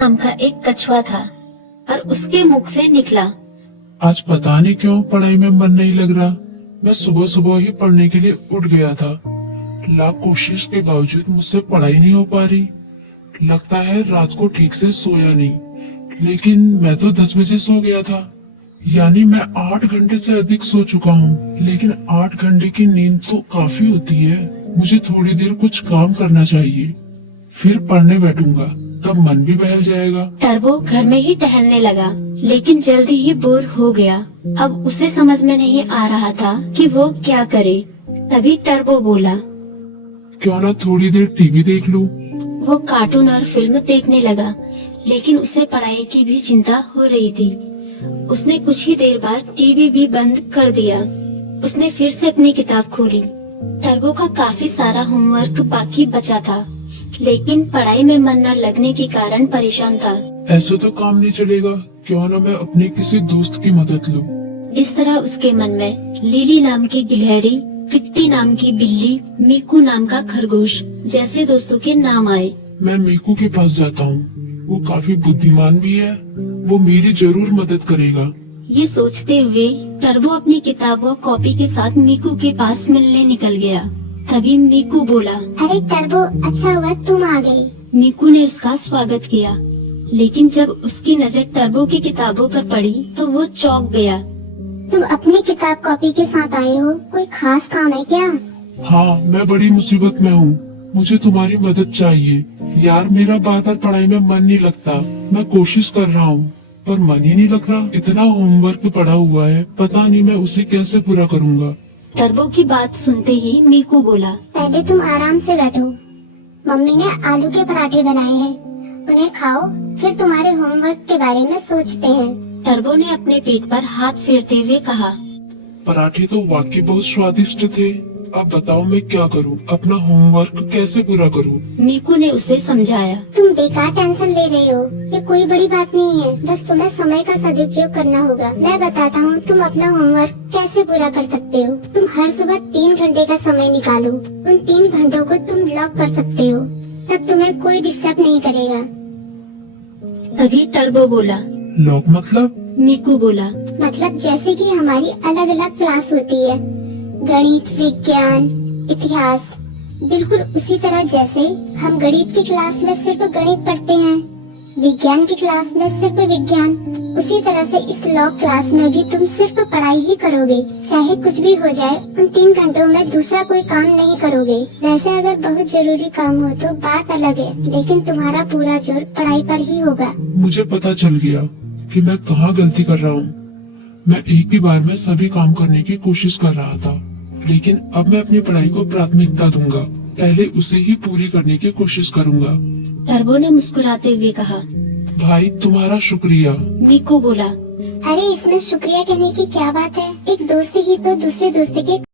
नाम का एक कछुआ था और उसके मुख से निकला। आज पता नहीं क्यों पढ़ाई में मन नहीं लग रहा। मैं सुबह सुबह ही पढ़ने के लिए उठ गया था। लाख कोशिश के बावजूद मुझसे पढ़ाई नहीं हो पा रही। लगता है रात को ठीक से सोया नहीं। लेकिन मैं तो 10 बजे सो गया था, यानी मैं 8 घंटे से अधिक सो चुका हूँ। लेकिन 8 घंटे की नींद तो काफी होती है। मुझे थोड़ी देर कुछ काम करना चाहिए, फिर पढ़ने बैठूंगा, तब मन भी बहल जाएगा। टर्बो घर में ही टहलने लगा, लेकिन जल्दी ही बोर हो गया। अब उसे समझ में नहीं आ रहा था कि वो क्या करे। तभी टर्बो बोला, क्यों ना थोड़ी देर टीवी देख लूं। वो कार्टून और फिल्म देखने लगा, लेकिन उसे पढ़ाई की भी चिंता हो रही थी। उसने कुछ ही देर बाद टीवी भी बंद कर दिया। उसने फिर से अपनी किताब खोली। टर्बो का काफी सारा होमवर्क बाकी बचा था, लेकिन पढ़ाई में मन न लगने के कारण परेशान था। ऐसे तो काम नहीं चलेगा, क्यों ना मैं अपने किसी दोस्त की मदद लूं। इस तरह उसके मन में लिली नाम की गिलहरी, किट्टी नाम की बिल्ली, मीकू नाम का खरगोश जैसे दोस्तों के नाम आए। मैं मीकू के पास जाता हूँ, वो काफी बुद्धिमान भी है, वो मेरी जरूर मदद करेगा। ये सोचते हुए टर्बो अपनी किताब व कॉपी के साथ मीकू के पास मिलने निकल गया। तभी मीकू बोला, अरे टर्बो, अच्छा हुआ तुम आ गए। मीकू ने उसका स्वागत किया, लेकिन जब उसकी नजर टर्बो की किताबों पर पड़ी तो वो चौंक गया। तुम अपनी किताब कॉपी के साथ आए हो, कोई खास काम है क्या? हाँ, मैं बड़ी मुसीबत में हूँ, मुझे तुम्हारी मदद चाहिए। यार, मेरा बार बार पढ़ाई में मन नहीं लगता। मैं कोशिश कर रहा हूँ, पर मन ही नहीं लग रहा। इतना होमवर्क पड़ा हुआ है, पता नहीं मैं उसे कैसे पूरा करूँगा। टर्बो की बात सुनते ही मीकू बोला, पहले तुम आराम से बैठो। मम्मी ने आलू के पराठे बनाए हैं, उन्हें खाओ, फिर तुम्हारे होमवर्क के बारे में सोचते हैं। टर्बो ने अपने पेट पर हाथ फेरते हुए कहा, पराठे तो वाकई बहुत स्वादिष्ट थे। अब बताओ मैं क्या करूं? अपना होमवर्क कैसे पूरा करूं? मीकू ने उसे समझाया। तुम बेकार टेंशन ले रहे हो, ये कोई बड़ी बात नहीं है, बस तुम्हें समय का सदुपयोग करना होगा। मैं बताता हूँ तुम अपना होमवर्क कैसे पूरा कर सकते हो। तुम हर सुबह 3 घंटे का समय निकालो, उन 3 घंटों को तुम लॉक कर सकते हो, तब तुम्हें कोई डिस्टर्ब नहीं करेगा। तभी टर्बो बोला, लॉक मतलब? मीकू बोला, मतलब जैसे कि हमारी अलग अलग क्लास होती है, गणित, विज्ञान, इतिहास, बिल्कुल उसी तरह जैसे हम गणित की क्लास में सिर्फ गणित पढ़ते हैं, विज्ञान की क्लास में सिर्फ विज्ञान, उसी तरह से इस लॉ क्लास में भी तुम सिर्फ पढ़ाई ही करोगे। चाहे कुछ भी हो जाए, उन 3 घंटों में दूसरा कोई काम नहीं करोगे। वैसे अगर बहुत जरूरी काम हो तो बात अलग है, लेकिन तुम्हारा पूरा जोर पढ़ाई पर ही होगा। मुझे पता चल गया कि मैं कहाँ गलती कर रहा हूँ। मैं एक ही बार में सभी काम करने की कोशिश कर रहा था, लेकिन अब मैं अपनी पढ़ाई को प्राथमिकता दूंगा। पहले उसे ही पूरी करने की कोशिश करूंगा। टर्बो ने मुस्कुराते हुए कहा। भाई, तुम्हारा शुक्रिया। मीकू बोला, अरे इसमें शुक्रिया कहने की क्या बात है, एक दोस्त ही तो दूसरे दोस्त के